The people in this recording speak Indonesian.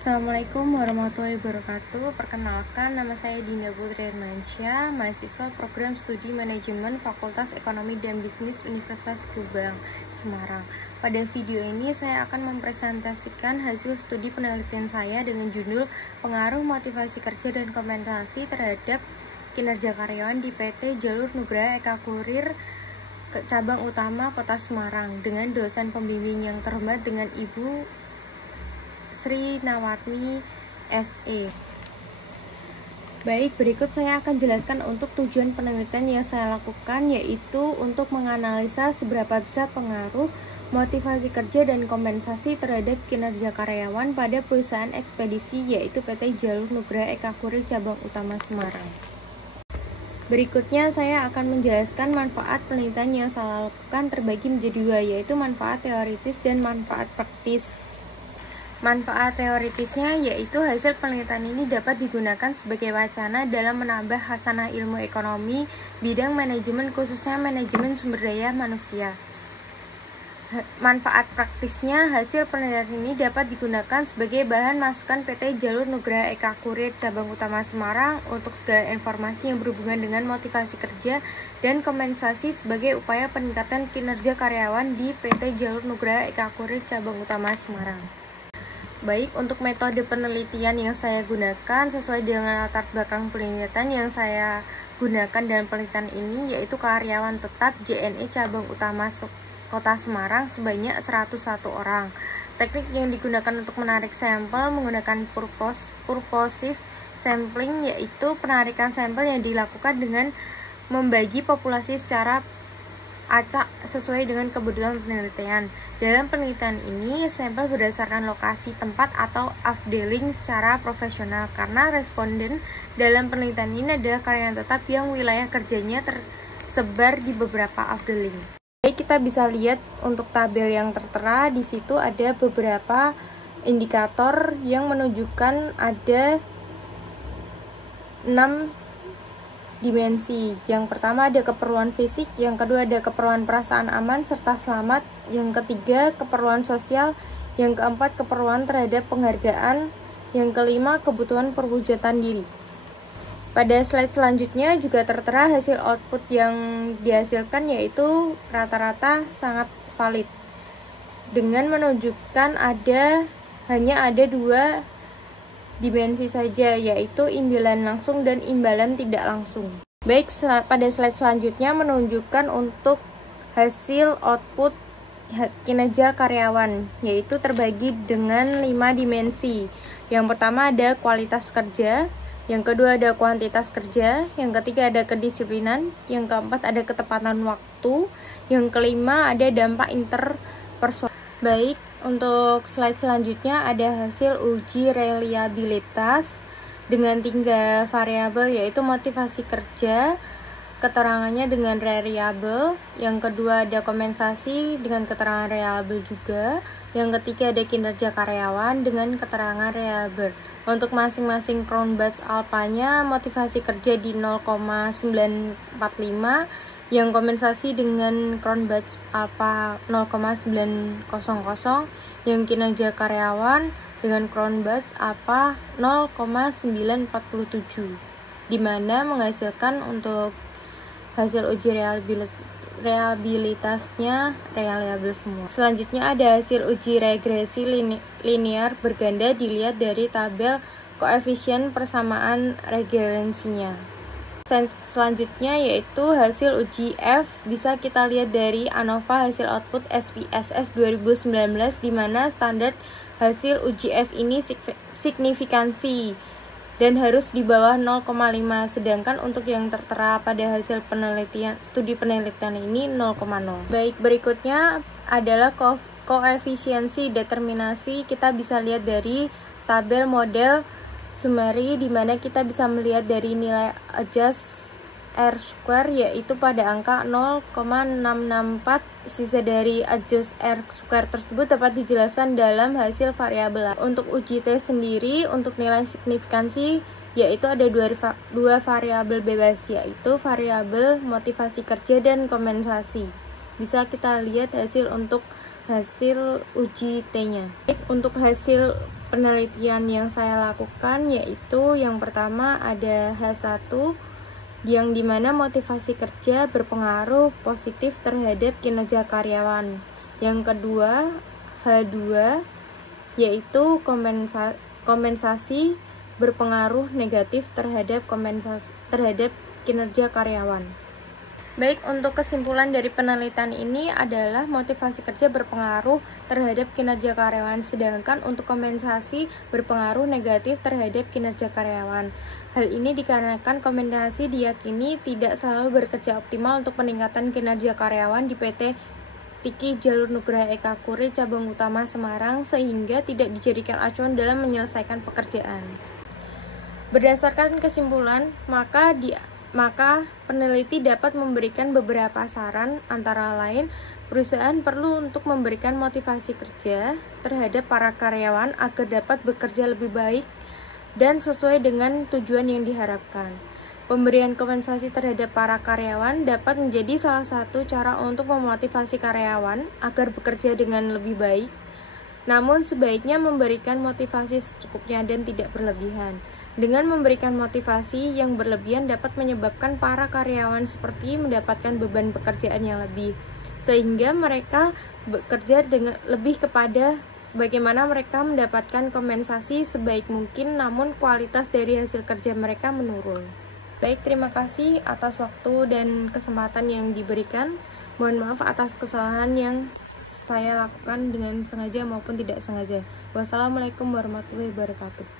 Assalamualaikum warahmatullahi wabarakatuh. Perkenalkan, nama saya Dinda Putri Hermansyah, mahasiswa program studi manajemen Fakultas Ekonomi dan Bisnis Universitas Subang, Semarang. Pada video ini saya akan mempresentasikan hasil studi penelitian saya dengan judul Pengaruh Motivasi Kerja dan Kompensasi terhadap Kinerja Karyawan di PT Jalur Nugraha Eka Kurir Cabang Utama Kota Semarang dengan dosen pembimbing yang terhormat dengan Ibu Sri Nawatni SE. Baik, berikut saya akan jelaskan untuk tujuan penelitian yang saya lakukan, yaitu untuk menganalisa seberapa besar pengaruh motivasi kerja dan kompensasi terhadap kinerja karyawan pada perusahaan ekspedisi, yaitu PT Jalur Nugraha Eka Kurir Cabang Utama Semarang. Berikutnya saya akan menjelaskan manfaat penelitian yang saya lakukan terbagi menjadi dua, yaitu manfaat teoritis dan manfaat praktis. Manfaat teoritisnya yaitu hasil penelitian ini dapat digunakan sebagai wacana dalam menambah hasanah ilmu ekonomi bidang manajemen, khususnya manajemen sumber daya manusia. Manfaat praktisnya, hasil penelitian ini dapat digunakan sebagai bahan masukan PT Jalur Nugraha Eka Kurir Cabang Utama Semarang untuk segala informasi yang berhubungan dengan motivasi kerja dan kompensasi sebagai upaya peningkatan kinerja karyawan di PT Jalur Nugraha Eka Kurir Cabang Utama Semarang. Baik, untuk metode penelitian yang saya gunakan sesuai dengan latar belakang penelitian yang saya gunakan dalam penelitian ini, yaitu karyawan tetap JNE Cabang Utama Kota Semarang sebanyak 101 orang. Teknik yang digunakan untuk menarik sampel menggunakan purposive sampling, yaitu penarikan sampel yang dilakukan dengan membagi populasi secara acak sesuai dengan kebutuhan penelitian. Dalam penelitian ini, sampel berdasarkan lokasi tempat atau afdeling secara profesional, karena responden dalam penelitian ini adalah karyawan tetap yang wilayah kerjanya tersebar di beberapa afdeling. Jadi kita bisa lihat untuk tabel yang tertera di situ ada beberapa indikator yang menunjukkan ada 6 dimensi. Yang pertama ada keperluan fisik, yang kedua ada keperluan perasaan aman serta selamat, yang ketiga keperluan sosial, yang keempat keperluan terhadap penghargaan, yang kelima kebutuhan perwujudan diri. Pada slide selanjutnya juga tertera hasil output yang dihasilkan, yaitu rata-rata sangat valid dengan menunjukkan hanya ada 2 dimensi saja, yaitu imbalan langsung dan imbalan tidak langsung. Baik, pada slide selanjutnya menunjukkan untuk hasil output kinerja karyawan, yaitu terbagi dengan 5 dimensi. Yang pertama ada kualitas kerja, yang kedua ada kuantitas kerja, yang ketiga ada kedisiplinan, yang keempat ada ketepatan waktu, yang kelima ada dampak interpersonal. Baik, untuk slide selanjutnya ada hasil uji reliabilitas dengan 3 variabel, yaitu motivasi kerja, keterangannya dengan reliable, yang kedua ada kompensasi dengan keterangan reliable juga, yang ketiga ada kinerja karyawan dengan keterangan reliable. Untuk masing-masing crown batch alpanya, motivasi kerja di 0,945, yang kompensasi dengan crown batch alpha 0,900, yang kinerja karyawan dengan crown batch alpha 0,947, di mana menghasilkan untuk hasil uji reliabilitasnya reliable semua. Selanjutnya ada hasil uji regresi linear berganda dilihat dari tabel koefisien persamaan regresisinya. Selanjutnya yaitu hasil uji F, bisa kita lihat dari ANOVA hasil output SPSS 2019, di mana standar hasil uji F ini signifikansi dan harus di bawah 0,5, sedangkan untuk yang tertera pada hasil studi penelitian ini 0,0. Baik, berikutnya adalah koefisiensi determinasi. Kita bisa lihat dari tabel model summary, di mana kita bisa melihat dari nilai adjust R square, yaitu pada angka 0,664. Sisa dari adjust R square tersebut dapat dijelaskan dalam hasil variabel. Untuk uji T sendiri, untuk nilai signifikansi yaitu ada dua variabel bebas, yaitu variabel motivasi kerja dan kompensasi. Bisa kita lihat hasil uji T-nya. Untuk hasil penelitian yang saya lakukan, yaitu yang pertama ada H1 yang dimana motivasi kerja berpengaruh positif terhadap kinerja karyawan. Yang kedua H2 yaitu kompensasi berpengaruh negatif terhadap kinerja karyawan. Baik, untuk kesimpulan dari penelitian ini adalah motivasi kerja berpengaruh terhadap kinerja karyawan, sedangkan untuk kompensasi berpengaruh negatif terhadap kinerja karyawan. Hal ini dikarenakan kompensasi diyakini tidak selalu bekerja optimal untuk peningkatan kinerja karyawan di PT Tiki Jalur Nugraha Eka Kuri cabang utama Semarang, sehingga tidak dijadikan acuan dalam menyelesaikan pekerjaan. Berdasarkan kesimpulan, maka peneliti dapat memberikan beberapa saran, antara lain perusahaan perlu untuk memberikan motivasi kerja terhadap para karyawan agar dapat bekerja lebih baik dan sesuai dengan tujuan yang diharapkan. Pemberian kompensasi terhadap para karyawan dapat menjadi salah satu cara untuk memotivasi karyawan agar bekerja dengan lebih baik, namun sebaiknya memberikan motivasi secukupnya dan tidak berlebihan. Dengan memberikan motivasi yang berlebihan dapat menyebabkan para karyawan seperti mendapatkan beban pekerjaan yang lebih, sehingga mereka bekerja dengan lebih kepada bagaimana mereka mendapatkan kompensasi sebaik mungkin, namun kualitas dari hasil kerja mereka menurun. Baik, terima kasih atas waktu dan kesempatan yang diberikan. Mohon maaf atas kesalahan yang saya lakukan dengan sengaja maupun tidak sengaja. Wassalamualaikum warahmatullahi wabarakatuh.